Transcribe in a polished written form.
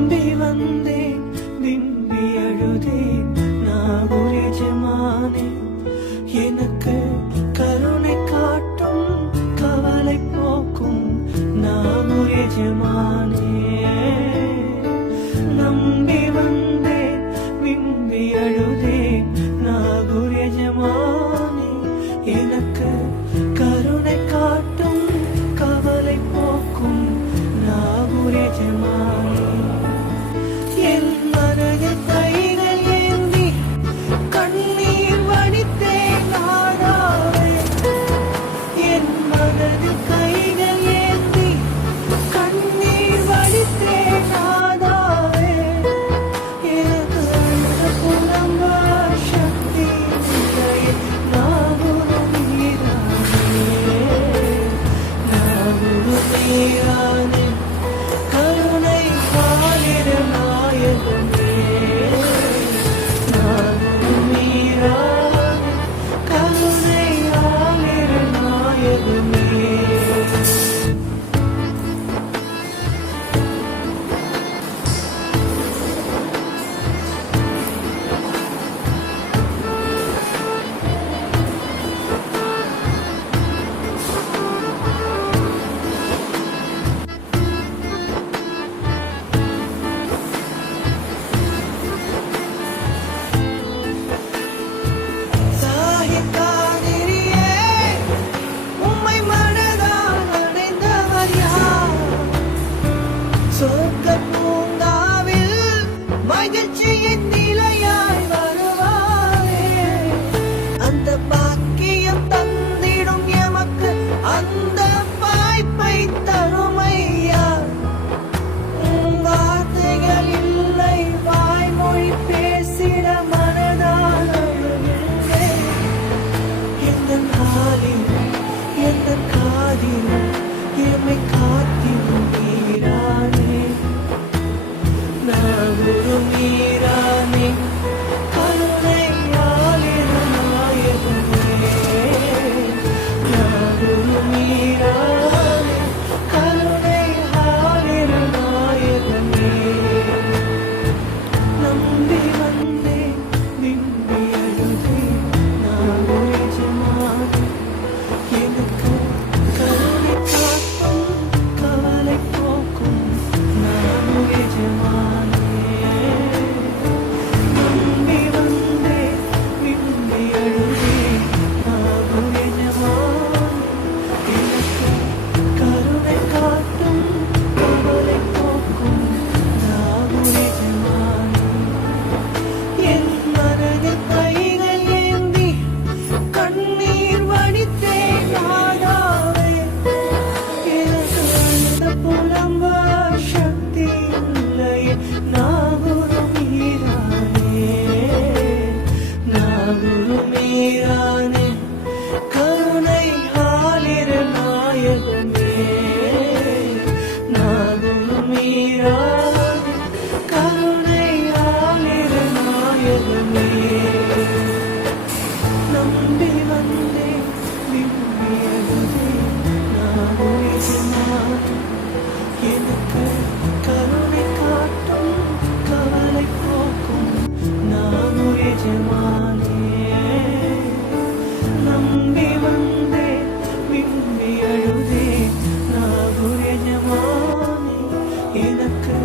நம்பி வந்தேன் விம்பி அழுதேன் நான் ஒரு எஜமானே எனக்கு கருணை காட்டும் கவலை போக்கும் நான் ஒரு எஜமானே நம்பி வந்தேன் விம்பி அழுதேன் நான் ஒரு எஜமானே எனக்கு கருணை காட்டும் கவலை போக்கும் நான் ஒரு எஜமானே என் மனதில் கைகள் ஏந்தி கண்ணீர் வடித்தேன் நாடாவே என் மனதில் கைகள் ஏந்தி கண்ணீர் வடித்தேன் நாடாவே எனக்கு அந்த புலம்ப சக்தி இல்லையே நான் ஒரு நீரானே நான் ஒரு நீரானே கருணை பாலிட நாயகமே நான் ஒரு நீரானே கருணை ஆளிட நாயகமே சாகித்தானிரியே உம்மை மனதால் அடைந்தவர் யார் சொர்க்க பூங்காவில் மகிழ்ச்சியின் நிலையாய் வருவாரே அந்த பாக்கியம் தந்திடும் எமக்கு அந்த வாய்ப்பை தருமையா வார்த்தைகள் இல்லை வாய்மொழி பேசிட மனதால் அழுகின்றேன் எந்த நாளில் எந்த காதில் எம்மை காத்திடும் நீரானே நான் ஒரு நீரானே கருணை ஆளிட நாயகமே நான் ஒரு நீரானே கருணை ஆளிட நாயகமே நம்பி வந்தேன் விம்பி அழுதேன் நான் ஒரு எஜமானே எனக்கு கருணை காட்டும் கவலை போக்கும் நான் ஒரு எஜமானே நம்பி வந்தேன் விம்பி அழுதேன் நான் ஒரு எஜமானே எனக்கு கருணை காட்டும் கவலை போக்கும் நான் ஒரு எஜமானே என் மனதில் கைகள் ஏந்தி கண்ணீர் வடித்தேன் நாடாவே எனக்கு அந்த புலம்ப சக்தி இல்லையே நான் ஒரு மீரானே நான் ஒரு மீரானே கருணை ஆளிட நாயகமே நான் ஒரு மீரானே கருணை ஆளிட நாயகமே நம்பி வந்தேன் விம்பி அழுதேன் நான் ஒரு எஜமானே எனக்கு கருணை காட்டும் கவலை போக்கும் நான் ஒரு எஜமானே நம்பி வந்தேன் விம்பி அழுதேன் நான் ஒரு எஜமானே எனக்கு